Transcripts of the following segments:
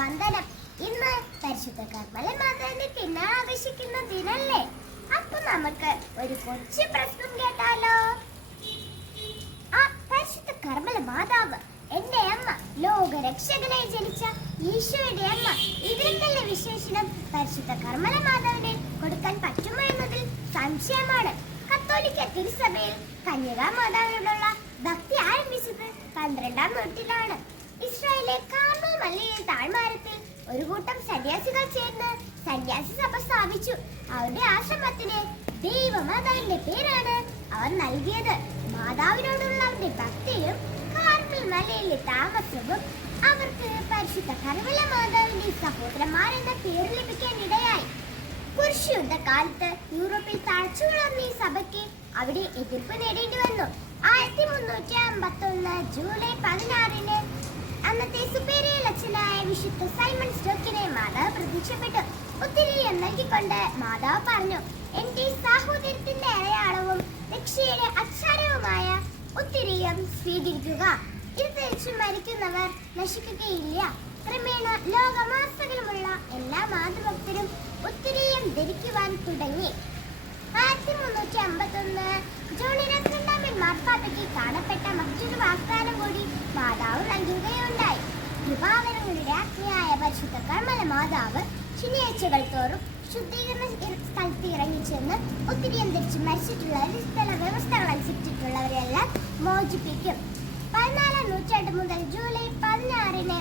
വന്ദനം. ഇന്ന് പരിശുദ്ധ കർമ്മല മാതാവിനെ തിന്നാൻ ആവശ്യിക്കുന്ന ദിനല്ലേ? അപ്പൊ നമുക്ക് ഒരു കൊച്ചു പ്രശ്നം കേട്ടാലോ? ആ പരിശുദ്ധ കർമ്മല മാതാവ് എന്റെ അമ്മ, ലോകരക്ഷകനായി ജനിച്ച ഈശോയുടെ അമ്മ, ഇതിന്റെ വിശേഷണം പരിശുദ്ധ കർമ്മല മാതാവിനെ കൊടുക്കാൻ പറ്റുമോ എന്നതിൽ സംശയമാണ്. കത്തോലിക്ക തിരുസഭയിൽ കന്യകാ മാതാവിനോടുള്ള ഭക്തി ആരംഭിച്ചത് 12-ാം നൂറ്റാണ്ടിലാണ്. ഇസ്രായേലിലെ കാർമൽ മലയിലെ താഴ്വാരത്തിൽ ഒരു കൂട്ടം സന്യാസികൾ ചേർന്ന് സന്യാസി സഭ സ്ഥാപിച്ചു. അവരുടെ ആശ്രമത്തിന് ദൈവമാതാവിന്റെ പേരാണ് അവർ നൽകിയത്. മാതാവിനോടുള്ള അവരുടെ ഭക്തിയും കാർമൽ മലയിലെ താമസവും അവർക്ക് പരിശുദ്ധ കർമ്മല മാതാവിന്റെ സഹോദരന്മാരെന്ന പേര് ലഭിക്കാൻ ഇടയായി. കുരിശുയുദ്ധ കാലത്ത് യൂറോപ്പിൽ തഴച്ചുവളർന്ന ഈ സഭയ്ക്ക് അവിടെ എതിർപ്പ് നേടേണ്ടി വന്നു. 1351 ജൂലൈ 16-ന് അന്നത്തെ സുപ്പീരിയർ അച്ഛനായ വിശുദ്ധ സൈമൺ സ്റ്റോക്കിനെ മാതാവ് പ്രത്യക്ഷപ്പെട്ടു. ഉത്തിരീയം നൽകിക്കൊണ്ട് മാതാവ് പറഞ്ഞു, എന്റെ സാഹോദര്യത്തിന്റെ അടയാളവും രക്ഷയുടെ അച്ചാരവുമായ ഉത്തിരീയം സ്വീകരിക്കുക. ഇത് ധരിച്ചു മരിക്കുന്നവർ നശിക്കുകയില്ല. ക്രമേണ ലോകമാസകലമുള്ള എല്ലാ മാതൃഭക്തരും ഉത്തിരീയം ധരിക്കുവാൻ തുടങ്ങി. 1351 ജൂൺ 22 മാർപ്പാപ്പയ്ക്ക് കാണപ്പെട്ട മറ്റൊരു വാഗ്ദാനം കൂടി മാതാവ് നൽകുകയുണ്ടായി. കൃപാവരങ്ങളുടെ രാജ്ഞിയായ പരിശുദ്ധ കർമ്മല മാതാവ് ശനിയാഴ്ചകൾ തോറും ശുദ്ധീകരണ സ്ഥലത്ത് ഇറങ്ങിച്ചെന്ന് ഉത്തിരീയം ധരിച്ച് മരിച്ചിട്ടുള്ളവരിൽ സ്ഥല വ്യവസ്ഥകൾ അനുസരിച്ചിട്ടുള്ളവരെല്ലാം മോചിപ്പിക്കും. 14-ാം നൂറ്റാണ്ട് മുതൽ ജൂലൈ 16-ന്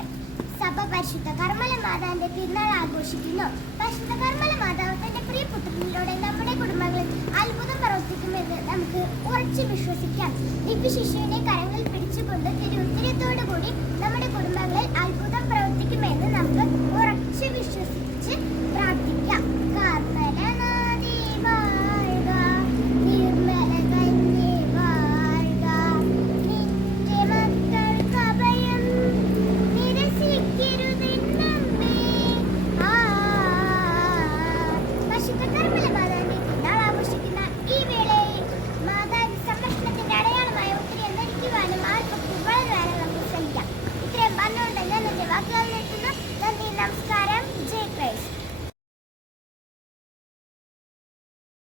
സഭ പരിശുദ്ധ കർമ്മല മാതാവിന്റെ തിരുനാൾ ആഘോഷിക്കുന്നു. പരിശുദ്ധ കർമ്മല മാതാവ് തന്റെ പ്രിയപുത്രനിലൂടെ നമ്മുടെ കുടുംബങ്ങളിൽ അത്ഭുതം പ്രവർത്തിക്കുമെന്ന് നമുക്ക് ഉറച്ചു വിശ്വസിക്കാം. ദിവ്യശിശുവിനെ കരങ്ങളിൽ പിടിച്ചുകൊണ്ട് തിരുവുത്തരത്തോടു കൂടി നമ്മുടെ